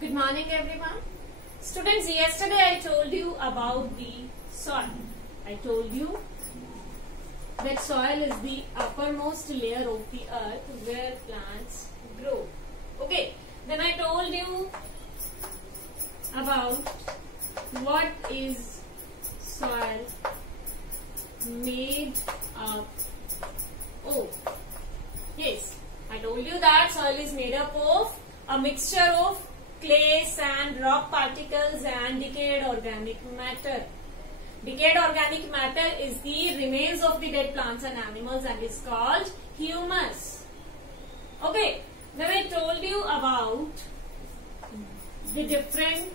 Good morning everyone. Students, yesterday I told you about the soil. I told you that soil is the uppermost layer of the earth where plants grow. Okay, then I told you about what is soil made up of. Yes, I told you that soil is made up of a mixture of clay, sand, rock particles and decayed organic matter. Decayed organic matter is the remains of the dead plants and animals and is called humus. Okay, then I told you about the different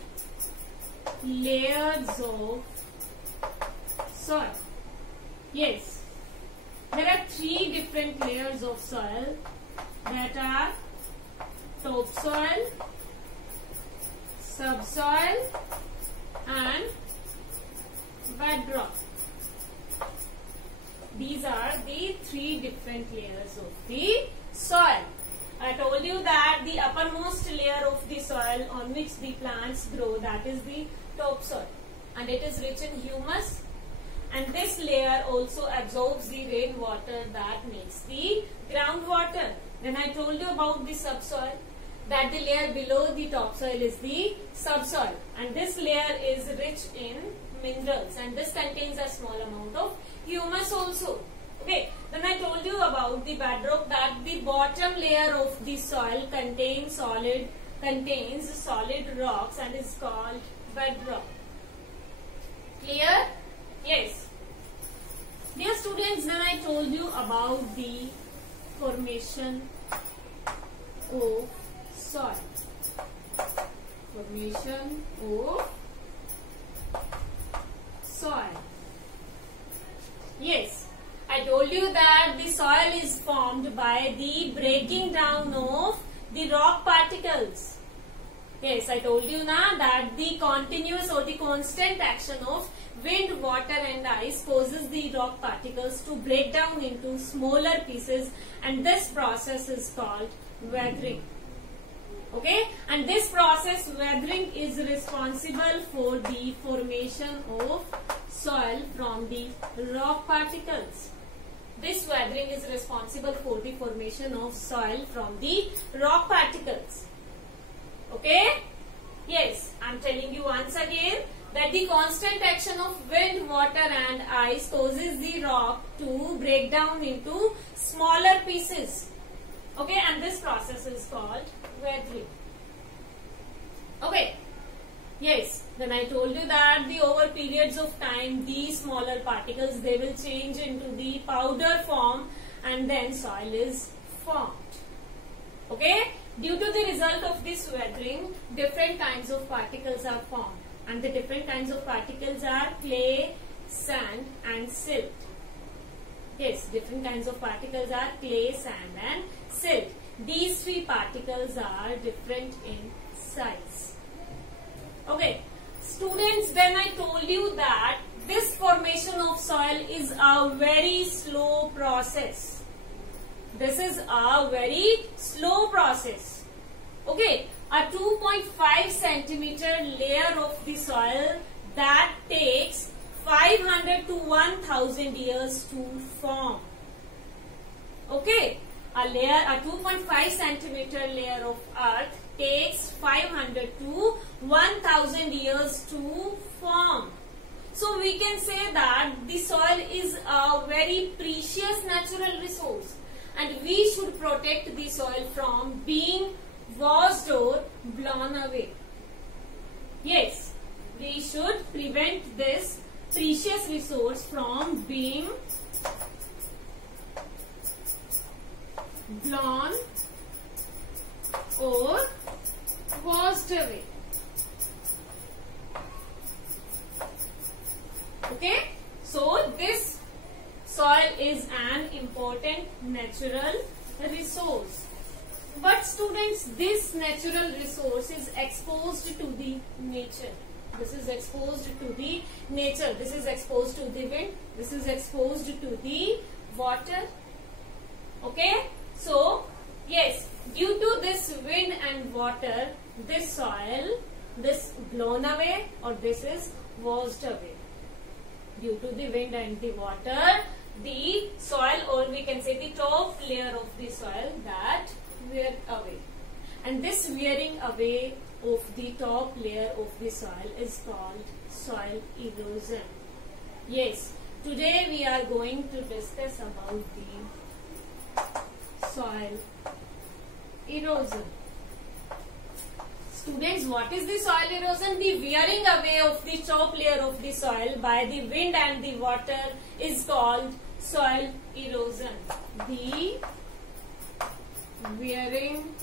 layers of soil. Yes, there are 3 different layers of soil that are topsoil, subsoil and bedrock. These are the 3 different layers of the soil. I told you that the uppermost layer of the soil on which the plants grow, that is the topsoil, and it is rich in humus, and this layer also absorbs the rainwater that makes the groundwater. Then I told you about the subsoil, that the layer below the topsoil is the subsoil, and this layer is rich in minerals and this contains a small amount of humus also. Okay, then I told you about the bedrock, that the bottom layer of the soil contains solid rocks and is called bedrock. Clear? Yes. Dear students, then I told you about the formation of soil. Formation of soil. Yes, I told you that the soil is formed by the breaking down of the rock particles. Yes, I told you now that the continuous or the constant action of wind, water and ice causes the rock particles to break down into smaller pieces, and this process is called weathering. Okay, and this process, weathering, is responsible for the formation of soil from the rock particles. This weathering is responsible for the formation of soil from the rock particles. Okay? Yes, I am telling you once again that the constant action of wind, water and ice causes the rock to break down into smaller pieces. Okay, and this process is called weathering. Okay. Yes, then I told you that the over periods of time, these smaller particles, they will change into the powder form and then soil is formed. Okay, due to the result of this weathering, different kinds of particles are formed, and the different kinds of particles are clay, sand and silt. Yes, different kinds of particles are clay, sand and silt. These 3 particles are different in size. Okay, students, then I told you that this formation of soil is a very slow process. This is a very slow process. Okay, a 2.5 centimeter layer of the soil that takes 500 to 1000 years to form. Okay, a 2.5 centimeter layer of earth takes 500 to 1000 years to form. So we can say that the soil is a very precious natural resource, and we should protect the soil from being washed or blown away. Yes, we should prevent this precious resource from being blown or washed away. Okay, so this soil is an important natural resource. But students, this natural resource is exposed to the nature. This is exposed to the nature. This is exposed to the wind. This is exposed to the water. Okay, so yes, due to this wind and water, this soil, this blown away or this is washed away. Due to the wind and the water, the soil, or we can say the top layer of the soil, that wear away. And this wearing away of the top layer of the soil is called soil erosion. Yes, today we are going to discuss about the soil erosion. Students, what is the soil erosion? The wearing away of the top layer of the soil by the wind and the water is called soil erosion. The wearing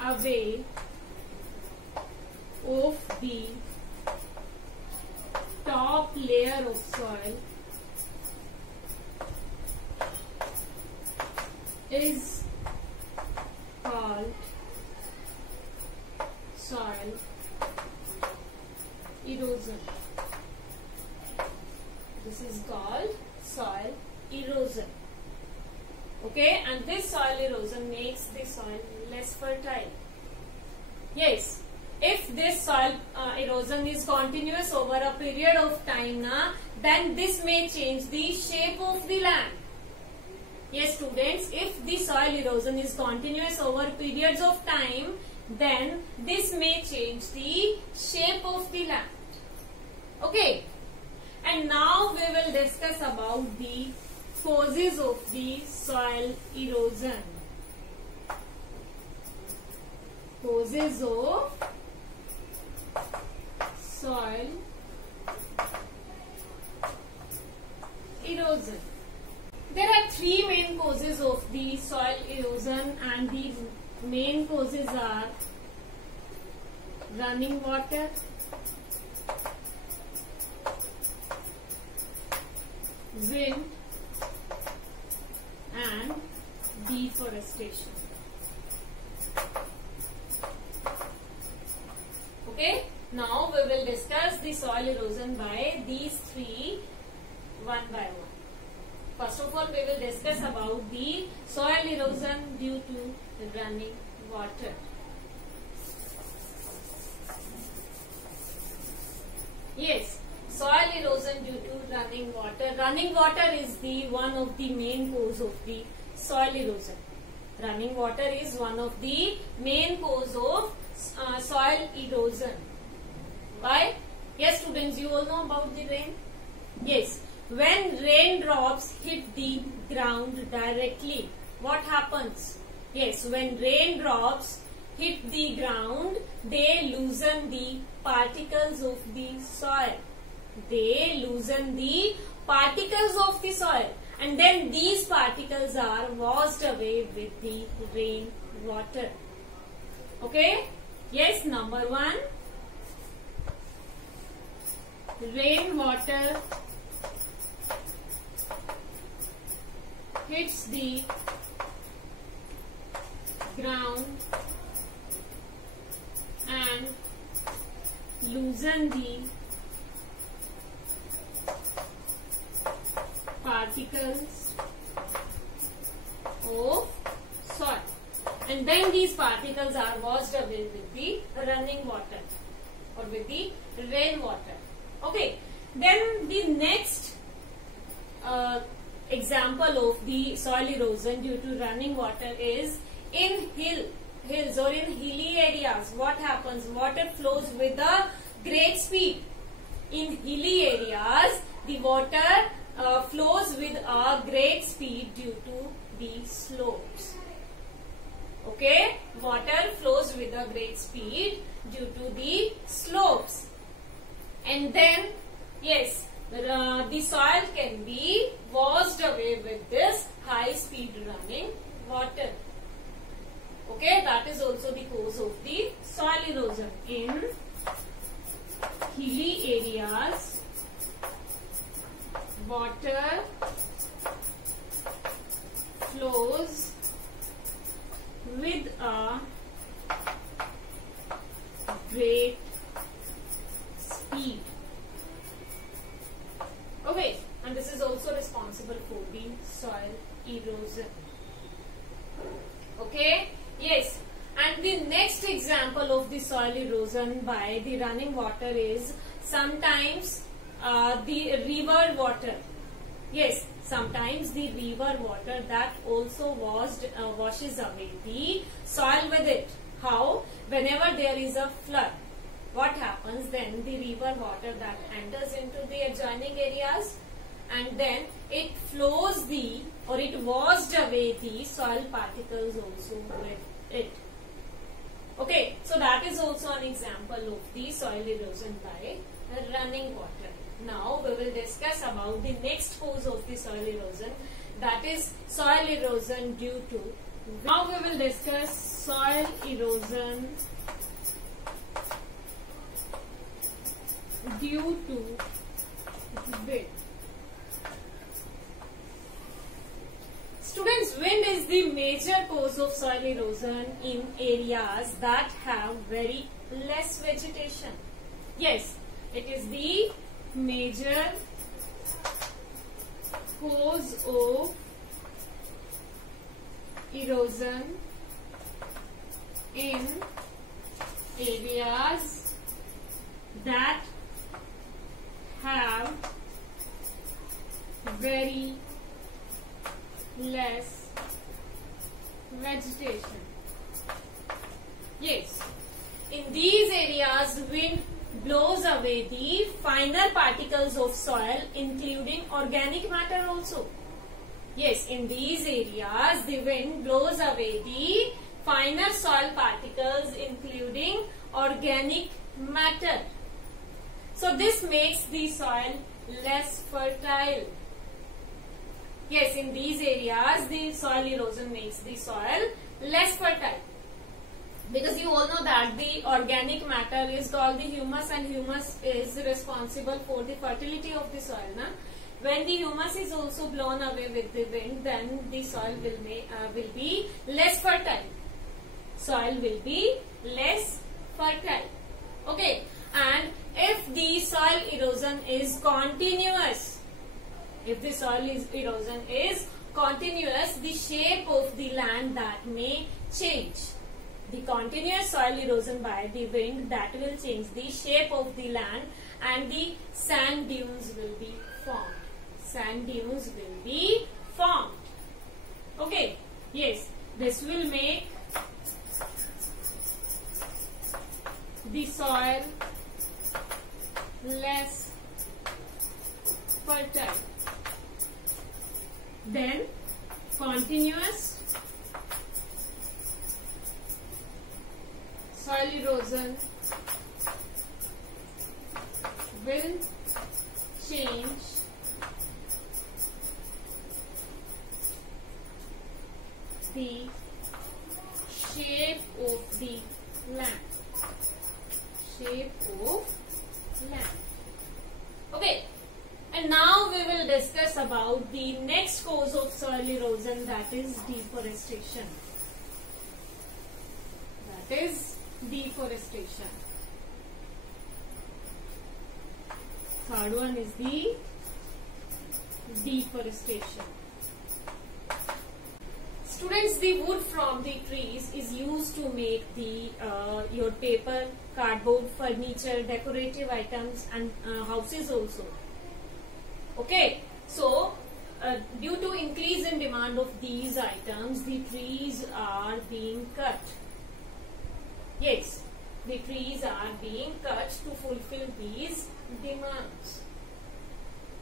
away of the top layer of soil is called soil erosion. This is called soil erosion. Okay, and this soil erosion makes the soil less fertile. Yes, if this soil erosion is continuous over a period of time, then this may change the shape of the land. Yes, students, if the soil erosion is continuous over periods of time, then this may change the shape of the land. Okay, and now we will discuss about the causes of the soil erosion. Causes of soil erosion. There are three main causes of the soil erosion, and the main causes are running water, wind, and deforestation. Okay, now we will discuss the soil erosion by these three one by one. First of all, we will discuss about the soil erosion due to running water. Yes, soil erosion due to running water. Running water is the one of the main cause of the soil erosion. Running water is one of the main cause of soil erosion. Why? Yes, students, you all know about the rain. Yes, when raindrops hit the ground directly, what happens? Yes, when raindrops hit the ground, they loosen the particles of the soil. They loosen the particles of the soil, and then these particles are washed away with the rain water. Okay? Yes, number one, rainwater hits the ground and loosen the particles of soil, and then these particles are washed away with the running water or with the rainwater. Okay, then the next example of the soil erosion due to running water is in hills or in hilly areas. What happens? Water flows with a great speed. In hilly areas, the water flows with a great speed due to the slopes. Okay, water flows with a great speed due to the slopes. And then, yes, the soil can be washed away with this high speed running water. Okay, that is also the cause of the soil erosion. In hilly areas, water flows with a great speed. Okay, and this is also responsible for the soil erosion. next example of the soil erosion by the running water is sometimes the river water. Yes, sometimes the river water that also washes away the soil with it. How? Whenever there is a flood, what happens then? The river water that enters into the adjoining areas and then it flows it washed away the soil particles also with it. Okay, so that is also an example of the soil erosion by running water. Now we will discuss about the next cause of the soil erosion, that is soil erosion due to. Now we will discuss soil erosion due to wind. Students, wind is the major cause of soil erosion in areas that have very less vegetation. Yes, it is the major cause of erosion in areas that have very less vegetation. Yes, in these areas wind blows away the finer particles of soil including organic matter also. Yes, in these areas the wind blows away the finer soil particles including organic matter. So this makes the soil less fertile. Yes, in these areas the soil erosion makes the soil less fertile. Because you all know that the organic matter is called the humus, and humus is responsible for the fertility of the soil. Na? When the humus is also blown away with the wind, then the soil will be less fertile. Soil will be less fertile. Okay, and if the soil erosion is continuous, the shape of the land that may change. The continuous soil erosion by the wind that will change the shape of the land and the sand dunes will be formed. Sand dunes will be formed. Okay, yes, this will make the soil less fertile. Then continuous soil erosion will change the shape of the land. Okay, and now we will discuss about the next cause of soil erosion, that is deforestation. Third one is the deforestation. Students, the wood from the trees is used to make the your paper, cardboard, furniture, decorative items, and houses also. Okay, so due to increase in demand of these items, the trees are being cut. Yes, the trees are being cut to fulfill these demands.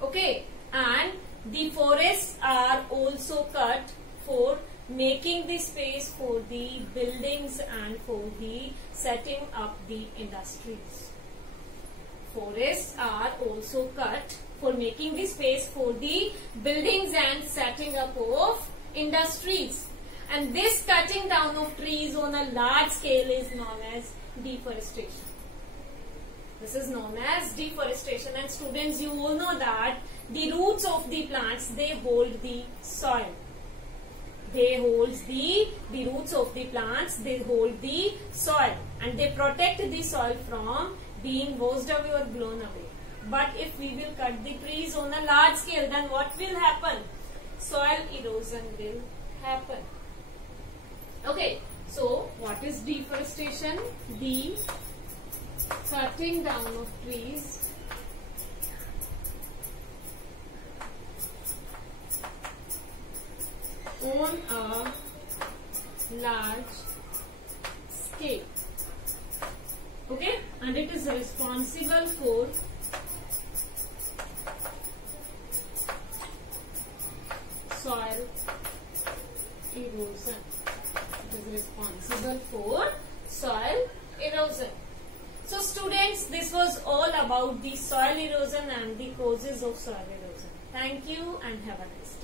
Okay, and the forests are also cut for making the space for the buildings and for the setting up the industries. Forests are also cut for making the space for the buildings and setting up of industries. And this cutting down of trees on a large scale is known as deforestation. This is known as deforestation. And students, you all know that the roots of the plants, they hold the soil. The roots of the plants, they hold the soil and they protect the soil from being washed away or blown away. But if we will cut the trees on a large scale, then what will happen? Soil erosion will happen. Okay, So, what is deforestation? The cutting down of trees on a large scale. Okay, and it is responsible for soil erosion. It is responsible for soil erosion. So students, this was all about the soil erosion and the causes of soil erosion. Thank you and have a nice day.